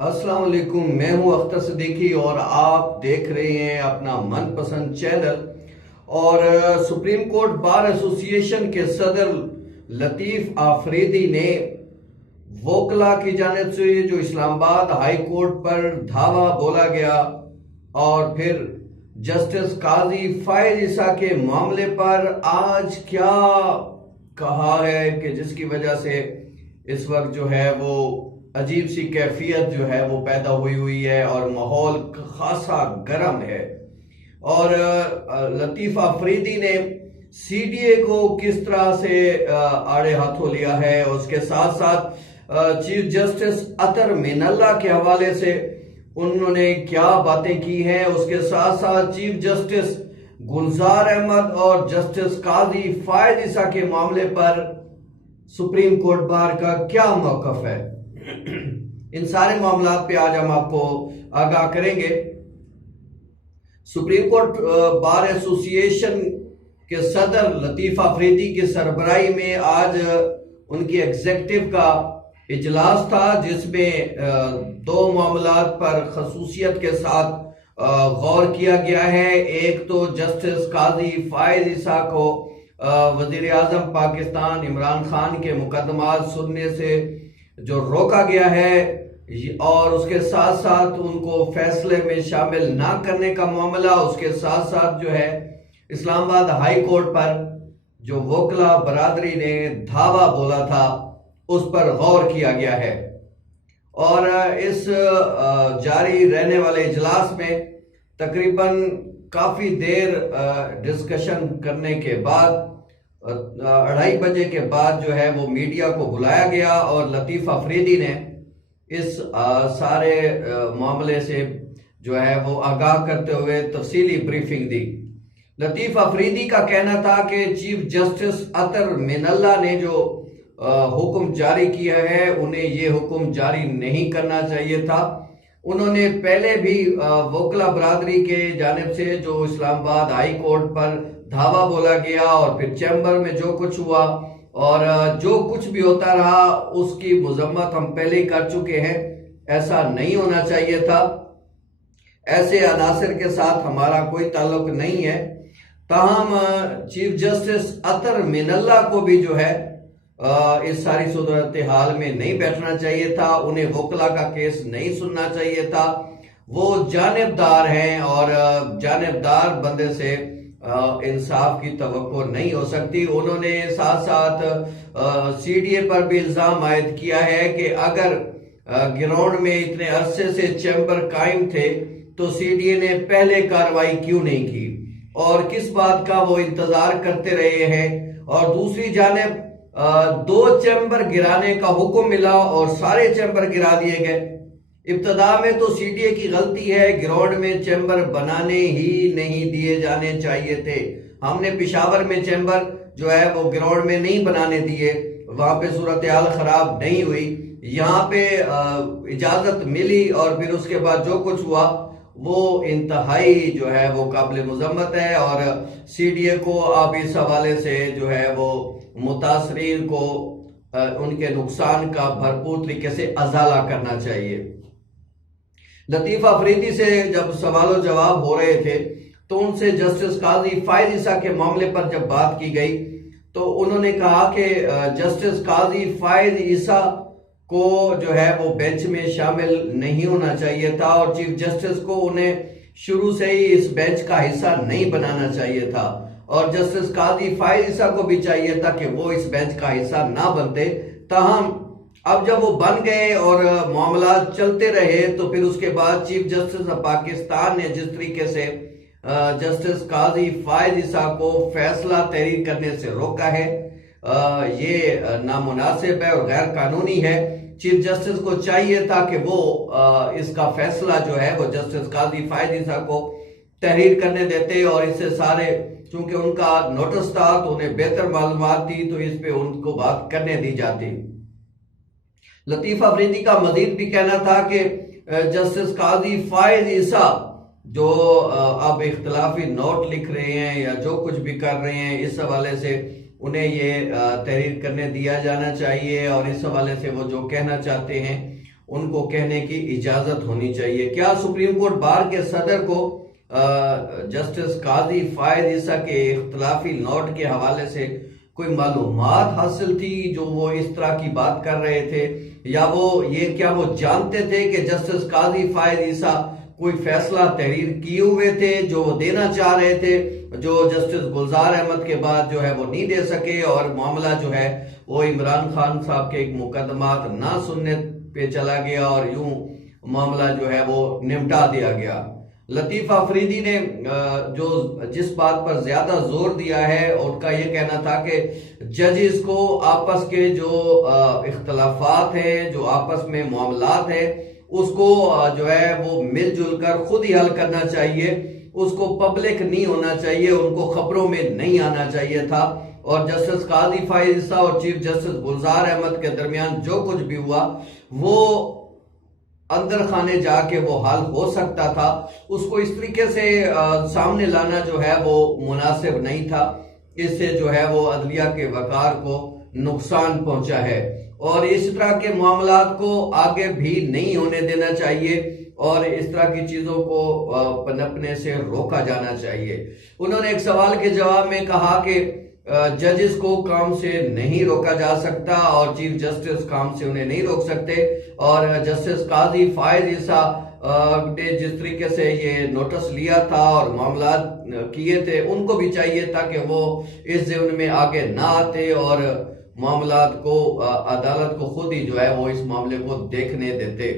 अस्सलाम वालेकुम। मैं हूं अख्तर सिद्दीकी और आप देख रहे हैं अपना मनपसंद चैनल। और सुप्रीम कोर्ट बार एसोसिएशन के सदर लतीफ आफरीदी ने वोकला की जानिब से जो इस्लामाबाद हाई कोर्ट पर धावा बोला गया और फिर जस्टिस काजी फायज ईसा के मामले पर आज क्या कहा है कि जिसकी वजह से इस वक्त जो है वो अजीब सी कैफियत जो है वो पैदा हुई है और माहौल खासा गर्म है। और लतीफ अफरीदी ने सीडीए को किस तरह से आड़े हाथों लिया है, उसके साथ साथ चीफ जस्टिस अतर मिनल्ला के हवाले से उन्होंने क्या बातें की हैं, उसके साथ साथ चीफ जस्टिस गुलजार अहमद और जस्टिस काजी फायज ईसा के मामले पर सुप्रीम कोर्ट बार का क्या मौकफ है, इन सारे मामलों पे आज हम आपको आगाह करेंगे। सुप्रीम कोर्ट बार एसोसिएशन के सदर लतीफ अफरीदी की सरबराही में आज उनकी एग्जीक्यूटिव का इजलास था, जिसमें दो मामलात पर खसूसियत के साथ गौर किया गया है। एक तो जस्टिस काजी फायज ईसा को वजीर आजम पाकिस्तान इमरान खान के मुकदमात सुनने से जो रोका गया है और उसके साथ साथ उनको फैसले में शामिल ना करने का मामला, उसके साथ साथ जो है इस्लामाबाद हाई कोर्ट पर जो वोकला बरादरी ने धावा बोला था उस पर गौर किया गया है। और इस जारी रहने वाले इजलास में तकरीबन काफी देर डिस्कशन करने के बाद 2:30 बजे के बाद जो है वो मीडिया को बुलाया गया और लतीफ अफरीदी ने इस सारे मामले से जो है वो आगाह करते हुए तफसीली ब्रीफिंग दी। लतीफ अफरीदी का कहना था कि चीफ जस्टिस अतर मिनल्ला ने जो हुक्म जारी किया है उन्हें ये हुक्म जारी नहीं करना चाहिए था। उन्होंने पहले भी वोकला बरादरी के जानिब से जो इस्लामाबाद हाई कोर्ट पर धावा बोला गया और फिर चैम्बर में जो कुछ हुआ और जो कुछ भी होता रहा उसकी मजम्मत हम पहले ही कर चुके हैं। ऐसा नहीं होना चाहिए था, ऐसे अनासर के साथ हमारा कोई ताल्लुक नहीं है। ताहम चीफ जस्टिस अतर मिनल्ला को भी जो है इस सारी सूरत हाल में नहीं बैठना चाहिए था, उन्हें वोकला का केस नहीं सुनना चाहिए था। वो जानिबदार हैं और जानिबदार बंदे से इंसाफ की तवक्को नहीं हो सकती। उन्होंने साथ साथ सीडीए पर भी इल्जाम आयद किया है कि अगर गिरोड में इतने अरसे से चैम्बर कायम थे तो सीडीए ने पहले कार्रवाई क्यों नहीं की और किस बात का वो इंतजार करते रहे हैं। और दूसरी जानिब 2 चैम्बर गिराने का हुक्म मिला और सारे चैम्बर गिरा दिए गए। इब्तदा में तो सीडीए की गलती है, गिरोड में चैम्बर बनाने ही नहीं दिए जाने चाहिए थे। हमने पिशावर में चैम्बर जो है वो गिरोड में नहीं बनाने दिए, वहां पे सूरत हाल खराब नहीं हुई, यहाँ पे इजाजत मिली और फिर उसके बाद जो कुछ हुआ वो इंतहाई जो है वो काबिल मुजम्मत है। और सीडीए को अब इस हवाले से जो है वो मुतासरीन को उनके नुकसान का भरपूर तरीके से अजाला करना चाहिए। लतीफ अफरीदी से जब सवाल जवाब हो रहे थे तो उनसे जस्टिस काजी फायज ईसा के मामले पर जब बात की गई तो उन्होंने कहा कि जस्टिस काजी फायज ईसा को जो है वो बेंच में शामिल नहीं होना चाहिए था और चीफ जस्टिस को उन्हें शुरू से ही इस बेंच का हिस्सा नहीं बनाना चाहिए था और जस्टिस काजी फायज ईसा को भी चाहिए था कि वो इस बेंच का हिस्सा ना बनते। ताहम अब जब वो बन गए और मामला चलते रहे तो फिर उसके बाद चीफ जस्टिस ऑफ पाकिस्तान ने जिस तरीके से जस्टिस काजी फायज ईसा को फैसला तहरीर करने से रोका है ये नामुनासिब है और गैर कानूनी है। चीफ जस्टिस को चाहिए था कि वो इसका फैसला जो है वो जस्टिस काजी फायज ईसा को तहरीर करने देते और इससे सारे चूंकि उनका नोटिस था तो उन्हें बेहतर मालूमात थी तो इस पे उनको बात करने दी जाती। लतीफ अफरीदी का मजीद भी कहना था कि जस्टिस काजी फायज ईसा जो अब इख्तलाफी नोट लिख रहे हैं या जो कुछ भी कर रहे हैं इस हवाले से उन्हें ये तहरीर करने दिया जाना चाहिए और इस हवाले से वो जो कहना चाहते हैं उनको कहने की इजाजत होनी चाहिए। क्या सुप्रीम कोर्ट बार के सदर को जस्टिस काजी फायद ईसा के इख्तलाफी नोट के हवाले से कोई मालूमात हासिल थी जो वो इस तरह की बात कर रहे थे, या क्या वो जानते थे कि जस्टिस काजी फायद ईसा कोई फैसला तहरीर किए हुए थे जो वो देना चाह रहे थे, जो जस्टिस गुलजार अहमद के बाद जो है वो नहीं दे सके, और मामला जो है वो इमरान खान साहब के एक मुकदमात ना सुनने पे चला गया और यूं मामला जो है वो निपटा दिया गया। लतीफ अफरीदी ने जिस बात पर ज्यादा जोर दिया है उनका ये कहना था कि जजेस को आपस के जो इख्तलाफात हैं, जो आपस में मामलात हैं, उसको जो है वो मिलजुल कर खुद ही हल करना चाहिए, उसको पब्लिक नहीं होना चाहिए, उनको खबरों में नहीं आना चाहिए था। और जस्टिस काजी फायद ईसा और चीफ जस्टिस गुलजार अहमद के दरमियान जो कुछ भी हुआ वो अंदर खाने जाके वो हल हो सकता था, उसको इस तरीके से सामने लाना जो है वो मुनासिब नहीं था। इससे जो है वो अदलिया के वकार को नुकसान पहुंचा है और इस तरह के मामलात को आगे भी नहीं होने देना चाहिए और इस तरह की चीजों को पनपने से रोका जाना चाहिए। उन्होंने एक सवाल के जवाब में कहा कि जजेस को काम से नहीं रोका जा सकता और चीफ जस्टिस काम से उन्हें नहीं रोक सकते, और जस्टिस काजी फायद ईसा ने जिस तरीके से ये नोटिस लिया था और मामला किए थे, उनको भी चाहिए था कि वो इस ज़िम्न में आगे ना आते और मामलात को अदालत को खुद ही जो है वो इस मामले को देखने देते।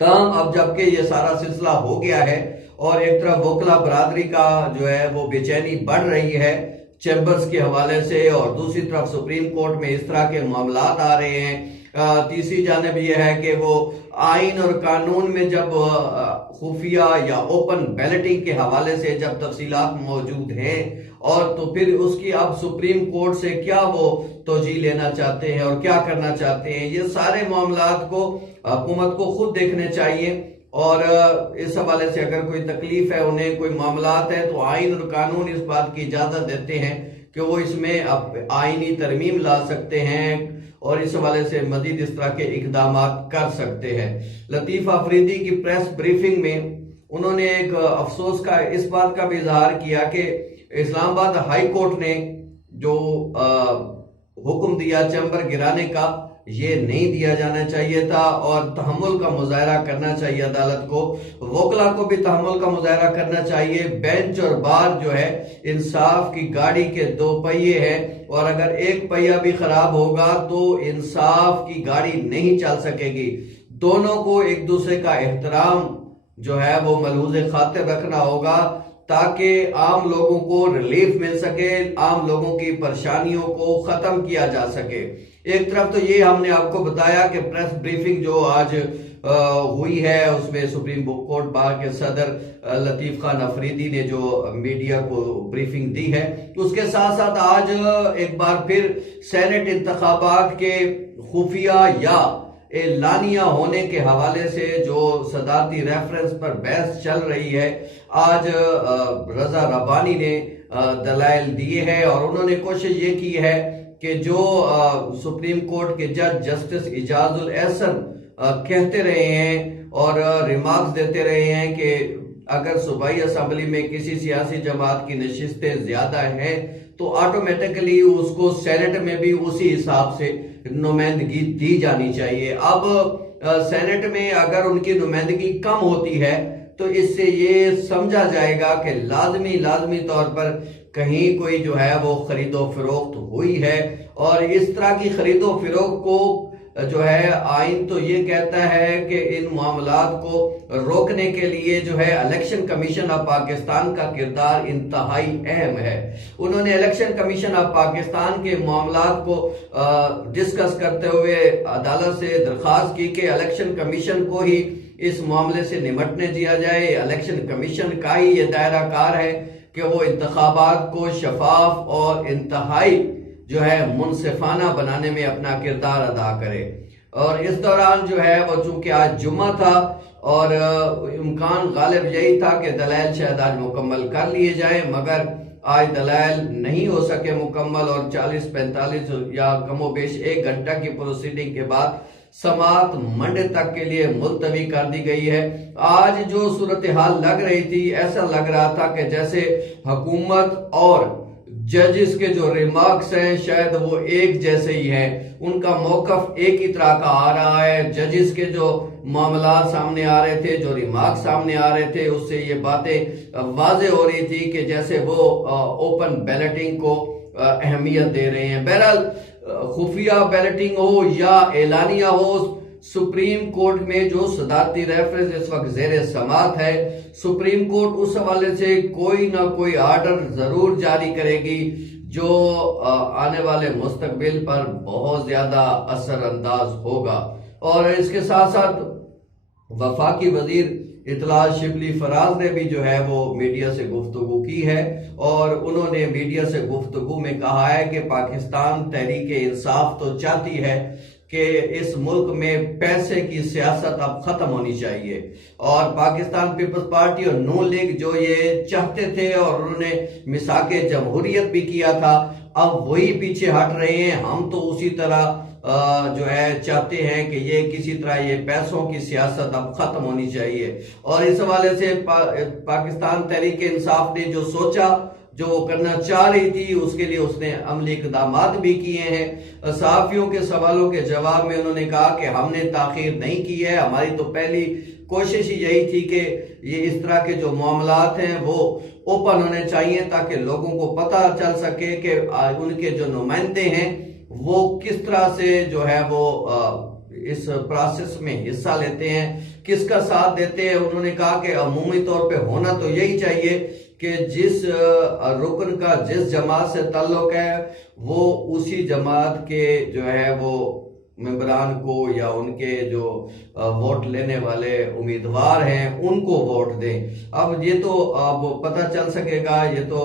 तमाम अब जबकि ये सारा सिलसिला हो गया है और एक तरफ वोकला बरादरी का जो है वो बेचैनी बढ़ रही है चैम्बर्स के हवाले से, और दूसरी तरफ सुप्रीम कोर्ट में इस तरह के मामलात आ रहे हैं। तीसरी जानब यह है कि वो आइन और कानून में जब खुफिया या ओपन बैलेटिंग के हवाले से जब तफसीलात मौजूद हैं और तो फिर उसकी अब सुप्रीम कोर्ट से क्या वो तोजी लेना चाहते हैं और क्या करना चाहते हैं, ये सारे मामलात को हुकूमत को खुद देखने चाहिए। और इस हवाले से अगर कोई तकलीफ है, उन्हें कोई मामलात है, तो आइन और कानून इस बात की इजाजत देते हैं कि वो इसमें अब आइनी तरमीम ला सकते हैं और इस हवाले से मजीद इस तरह के इकदाम कर सकते हैं। लतीफ अफरीदी की प्रेस ब्रीफिंग में उन्होंने एक अफसोस का इस बात का भी इजहार किया कि इस्लामाबाद हाई कोर्ट ने जो हुक्म दिया चैम्बर गिराने का, ये नहीं दिया जाना चाहिए था और तहम्मुल का मुजाहरा करना चाहिए अदालत को। वोकला को भी तहम्मुल का मुजाहरा करना चाहिए। बेंच और बार जो है इंसाफ की गाड़ी के दो पहिए हैं और अगर एक पहिया भी खराब होगा तो इंसाफ की गाड़ी नहीं चल सकेगी। दोनों को एक दूसरे का एहतराम जो है वो मलहूज़े खातिर रखना होगा ताकि आम लोगों को रिलीफ मिल सके, आम लोगों की परेशानियों को खत्म किया जा सके। एक तरफ तो ये हमने आपको बताया कि प्रेस ब्रीफिंग जो आज हुई है उसमें सुप्रीम कोर्ट बार के सदर लतीफ खान अफरीदी ने जो मीडिया को ब्रीफिंग दी है, उसके साथ साथ आज एक बार फिर सेनेट इंतखाबात के खुफिया या एलानिया होने के हवाले से जो सदारती रेफरेंस पर बहस चल रही है, आज रजा रब्बानी ने दलाइल दिए हैं और उन्होंने कोशिश ये की है कि जो सुप्रीम कोर्ट के जज जस्टिस इजाजुल एहसन कहते रहे हैं और रिमार्क्स देते रहे हैं कि अगर सूबाई असम्बली में किसी सियासी जमात की नशिस्तें ज्यादा हैं तो ऑटोमेटिकली उसको सेनेट में भी उसी हिसाब से नुमाइंदगी दी जानी चाहिए। अब सेनेट में अगर उनकी नुमाइंदगी कम होती है तो इससे ये समझा जाएगा कि लाजमी तौर पर कहीं कोई जो है वो खरीदो फरोख्त हुई है और इस तरह की खरीदो फरोख्त को जो है आइन तो ये कहता है कि इन मामलात को रोकने के लिए जो है इलेक्शन कमीशन ऑफ पाकिस्तान का किरदार इंतहाई अहम है। उन्होंने इलेक्शन कमीशन ऑफ पाकिस्तान के मामलात को डिस्कस करते हुए अदालत से दरख्वास्त की कि इलेक्शन कमीशन को ही इस मामले से निपटने दिया जाए। इलेक्शन कमीशन का ही ये दायरा कार है कि वो इंतखाबात को शफाफ और इंतहाई जो है मुनसिफाना बनाने में अपना किरदार अदा करे। और इस दौरान जो है वो चूंकि आज जुम्मा था और इम्कान गालिब यही था कि दलाइल शायद आज मुकम्मल कर लिए जाए, मगर आज दलाइल नहीं हो सके मुकम्मल और 40-45 या कमोबेश 1 घंटा की प्रोसीडिंग के बाद समात मंडे तक के लिए मुलतवी कर दी गई है। आज जो सूरत हाल लग रही थी, ऐसा लग रहा था कि जैसे हुकूमत और जजेस के जो रिमार्क्स हैं शायद वो एक जैसे ही हैं, उनका मौकफ एक ही तरह का आ रहा है। जजेस के जो मामला सामने आ रहे थे, जो रिमार्क सामने आ रहे थे, उससे ये बातें वाजे हो रही थी कि जैसे वो ओपन बैलेटिंग को अहमियत दे रहे हैं। बहरहाल खुफिया बैलेटिंग हो या एलानिया हो, सुप्रीम कोर्ट में जो सदारती रेफरेंस इस वक्त जेर समात है, सुप्रीम कोर्ट उस हवाले से कोई ना कोई आर्डर जरूर जारी करेगी जो आने वाले मुस्तकबिल पर बहुत ज्यादा असरअंदाज होगा। और इसके साथ साथ वफाकी वजीर इतलात शिबली फराज ने भी जो है वो मीडिया से गुफ्तगू की है और उन्होंने मीडिया से गुफ्तगू में कहा है कि पाकिस्तान तहरीक इंसाफ तो चाहती है कि इस मुल्क में पैसे की सियासत अब खत्म होनी चाहिए और पाकिस्तान पीपल्स पार्टी और नून लीग जो ये चाहते थे और उन्होंने मिसाके जमहूरियत भी किया था, अब वही पीछे हट रहे हैं। हम तो उसी तरह जो है चाहते हैं कि ये किसी तरह ये पैसों की सियासत अब खत्म होनी चाहिए। और इस हवाले से पाकिस्तान तहरीक इंसाफ ने जो सोचा, जो वो करना चाह रही थी, उसके लिए उसने अमली इक़दाम भी किए हैं। सहाफ़ियों के सवालों के जवाब में उन्होंने कहा कि हमने ताख़ीर नहीं की है, हमारी तो पहली कोशिश ही यही थी कि ये इस तरह के जो मामलात हैं वो ओपन होने चाहिए ताकि लोगों को पता चल सके कि उनके जो नुमाइंदे हैं वो किस तरह से जो है वो इस प्रोसेस में हिस्सा लेते हैं, किसका साथ देते हैं। उन्होंने कहा कि अमूमी तौर पे होना तो यही चाहिए कि जिस रुकन का जिस जमात से ताल्लुक है वो उसी जमात के जो है वो मेंबरान को या उनके जो वोट लेने वाले उम्मीदवार हैं उनको वोट दें। अब ये तो अब पता चल सकेगा, ये तो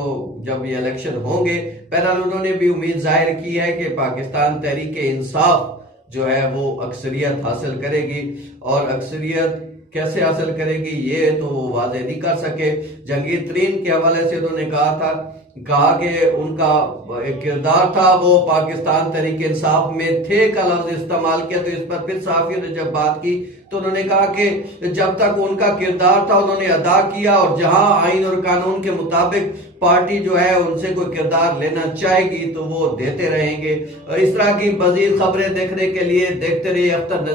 जब ये इलेक्शन होंगे। बहरहाल उन्होंने भी उम्मीद जाहिर की है कि पाकिस्तान तहरीक इंसाफ जो है वो अक्सरियत हासिल करेगी और अक्सरियत कैसे हासिल करेगी ये तो वो वाजे नहीं कर सके। जहांगीर तरीन के हवाले से उन्होंने कहा कि उनका एक किरदार था, वो पाकिस्तान तहरीक इंसाफ में थे का लफ्ज इस्तेमाल किया। तो इस पर फिर सहाफियों ने जब बात की तो उन्होंने कहा कि जब तक उनका किरदार था उन्होंने अदा किया और जहां आइन और कानून के मुताबिक पार्टी जो है उनसे कोई किरदार लेना चाहेगी तो वो देते रहेंगे। इस तरह की मजीद खबरें देखने के लिए देखते रहिए अख्तर